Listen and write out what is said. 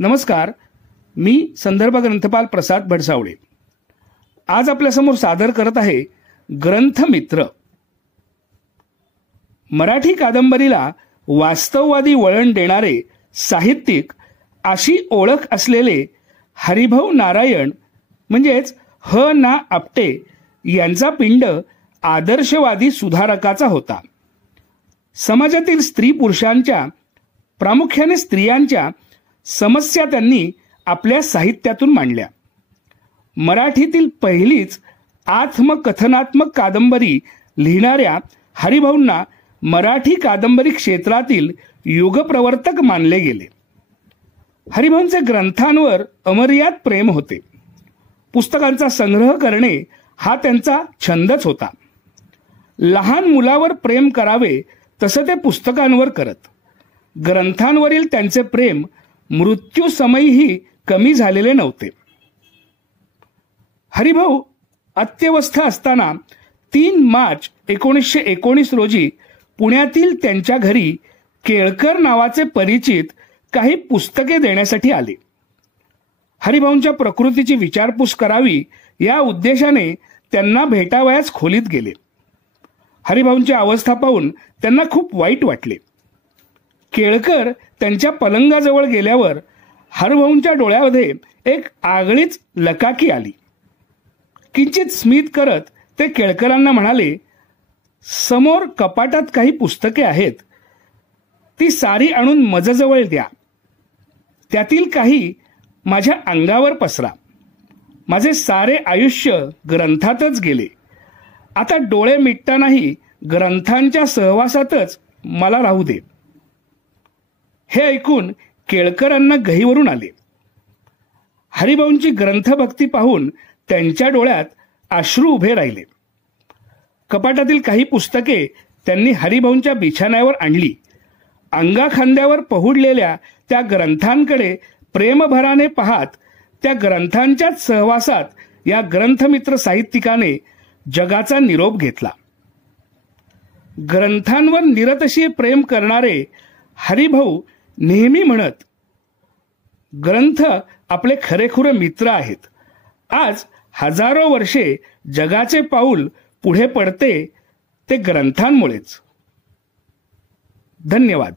नमस्कार, मी संदर्भ ग्रंथपाल प्रसाद भडसावळे आज आपल्यासमोर सादर करत आहे ग्रंथमित्र। मराठी कादंबरीला वास्तववादी वळण देणारे साहित्यिक अशी ओळख असलेले हरिभाऊ नारायण म्हणजेच ह ना आपटे यांचा पिंड आदर्शवादी सुधारकाचा होता। समाजातील स्त्री पुरुषांच्या, प्रामुख्याने स्त्रियांच्या समस्या त्यांनी आपल्या साहित्यातून मांडल्या। मराठीतील पहिलीच आत्मकथनात्मक कादंबरी लिहिणाऱ्या हरिभाऊंना मराठी कादंबरी क्षेत्रातील युगप्रवर्तक मानले गेले। हरिभाऊंचे ग्रंथांवर अमर्याद प्रेम होते। पुस्तकांचा संग्रह करणे हा त्यांचा छंदच होता। लहान मुलावर प्रेम करावे तसे ते पुस्तकांवर करत। ग्रंथांवरील त्यांचे प्रेम मृत्यूसमयीही कमी झालेले नव्हते। हरिभाऊ अत्यवस्थ असताना 3 मार्च 1919 रोजी पुण्यातील त्यांच्या घरी केळकर नावाचे परिचित काही पुस्तके देण्यासाठी आले। हरिभाऊंच्या प्रकृतीची विचारपूस करावी या उद्देशाने त्यांना भेटावयास खोलीत गेले। हरिभाऊंची अवस्था पाहून त्यांना खूप वाईट वाटले। केळकर त्यांच्या पलंगाजवळ गेल्यावर हरिभाऊंच्या डोळ्यामध्ये एक आगळीच लकाकी आली। किंचित स्मित करत ते केळकरांना म्हणाले, समोर कपाटात काही पुस्तके आहेत, ती सारी आणून मजजवळ द्या। त्यातील काही माझ्या अंगावर पसरा। माझे सारे आयुष्य ग्रंथातच गेले। आता डोळे मिटतानाही ग्रंथांच्या सहवासातच मला राहू दे। हे ऐकून केळकरांना गहिवरून आले। हरिभाऊंची ग्रंथभक्ती पाहून त्यांच्या डोळ्यात अश्रू उभे राहिले। कपाटातील काही पुस्तके त्यांनी हरिभाऊंच्या बिछाण्यावर आणली। अंगाखांद्यावर पहुडलेल्या त्या ग्रंथांकडे प्रेमभराने पाहत त्या ग्रंथांच्याच सहवासात या ग्रंथमित्र साहित्यिकाने जगाचा निरोप घेतला। ग्रंथांवर निरतशी प्रेम करणारे हरिभाऊ नेहमी म्हणत, ग्रंथ आपले खरेखुरे मित्र आहेत। आज हजारो वर्षे जगाचे पाऊल पुढे पडते ते ग्रंथांमुळेच। धन्यवाद।